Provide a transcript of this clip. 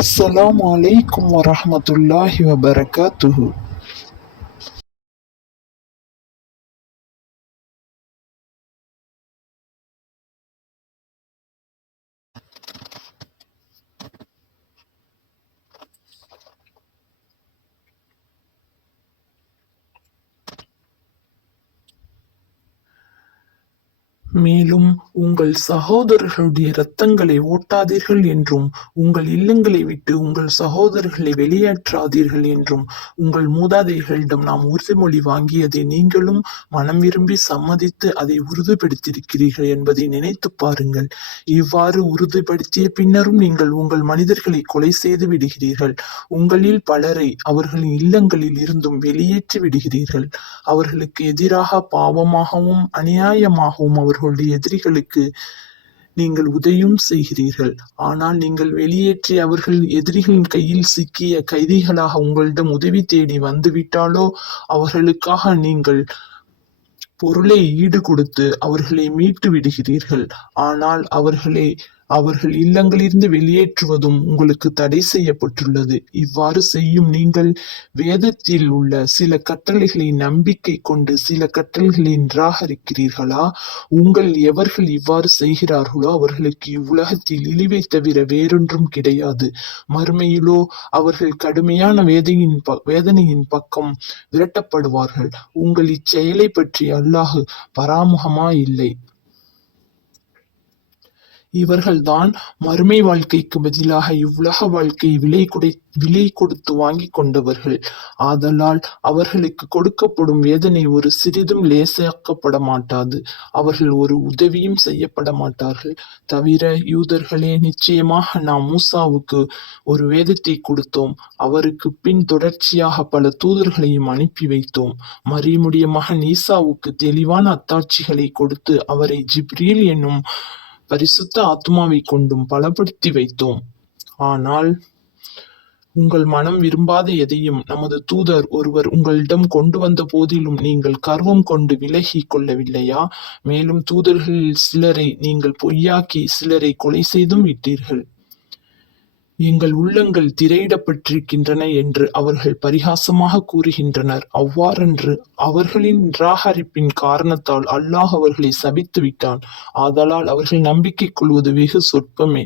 அஸ்ஸலாமு அலைக்கும் வரஹ்மத்துல்லாஹி வபரகாத்துஹு. மேலும் உங்கள் சகோதரர்களுடைய இரத்தங்களை ஓட்டாதீர்கள் என்றும், உங்கள் இல்லங்களை விட்டு உங்கள் சகோதரர்களை வெளியேற்றாதீர்கள் என்றும் உங்கள் மூதாதையர்களிடம் நாம் உறுதிமொழி வாங்கியதை நீங்களும் மனம் விரும்பி சம்மதித்து அதை உறுதிப்படுத்தியிருக்கிறீர்கள் என்பதை நினைத்து பாருங்கள். இவ்வாறு உறுதிப்படுத்திய பின்னரும் நீங்கள் உங்கள் மனிதர்களை கொலை செய்து விடுகிறீர்கள். உங்களில் பலரை அவர்களின் இல்லங்களில் இருந்தும் வெளியேற்றி விடுகிறீர்கள். அவர்களுக்கு எதிராக பாவமாகவும் அநியாயமாகவும் அவர்களுடைய எதிரிகளுக்கு நீங்கள் உதவியும் செய்கிறீர்கள். ஆனால் நீங்கள் வெளியேற்றி அவர்கள் எதிரிகளின் கையில் சிக்கிய கைதிகளாக உங்களிடம் உதவி தேடி வந்துவிட்டாலோ அவர்களுக்காக நீங்கள் பொருளை ஈடு கொடுத்து அவர்களை மீட்டு விடுகிறீர்கள். ஆனால் அவர்கள் இல்லங்களிலிருந்து வெளியேற்றுவதும் உங்களுக்கு தடை செய்யப்பட்டுள்ளது. இவ்வாறு செய்யும் நீங்கள் வேதத்தில் உள்ள சில கட்டளைகளை நம்பிக்கை கொண்டு சில கட்டளைகளை நிராகரிக்கிறீர்களா? எவர்கள் இவ்வாறு செய்கிறார்களோ அவர்களுக்கு இவ்வுலகத்தில் இழிவை தவிர வேறொன்றும் கிடையாது. மறுமையிலோ அவர்கள் கடுமையான வேதனையின் பக்கம் விரட்டப்படுவார்கள். உங்கள் இச்செயலை பற்றி அல்லாஹ் பராமுகமா இல்லை. இவர்கள்தான் மறுமை வாழ்க்கைக்கு பதிலாக இவ்வுலக வாழ்க்கையை விலை கொடுத்து வாங்கிக் கொண்டவர்கள். ஆதலால் அவர்களுக்கு கொடுக்கப்படும் வேதனை ஒரு சிறிதும் லேசாக்கப்பட மாட்டாது. அவர்கள் ஒரு உதவியும் செய்யப்பட மாட்டார்கள். தவிர யூதர்களே, நிச்சயமாக நாம் மூசாவுக்கு ஒரு வேதத்தை கொடுத்தோம். அவருக்கு பின் தொடர்ச்சியாக பல தூதர்களையும் அனுப்பி வைத்தோம். மரியமுடைய மகன் ஈசாவுக்கு தெளிவான அத்தாட்சிகளை கொடுத்து அவரை ஜிப்ரீல் என்னும் பரிசுத்த ஆத்மாவை கொண்டும் பலப்படுத்தி வைத்தோம். ஆனால் உங்கள் மனம் விரும்பாத எதையும் நமது தூதர் ஒருவர் உங்களிடம் கொண்டு வந்த போதிலும் நீங்கள் கர்வம் கொண்டு விலகி கொள்ளவில்லையா? மேலும் தூதர்களில் சிலரை நீங்கள் பொய்யாக்கி சிலரை கொலை செய்தும் விட்டீர்கள். எங்கள் உள்ளங்கள் திரையிடப்பட்டிருக்கின்றன என்று அவர்கள் பரிகாசமாக கூறுகின்றனர். அவ்வாறன்று அவர்களின் நிராகரிப்பின் காரணத்தால் அல்லாஹ் அவர்களை சபித்து விட்டான். ஆதலால் அவர்கள் நம்பிக்கை கொள்வது வெகு சொற்பமே.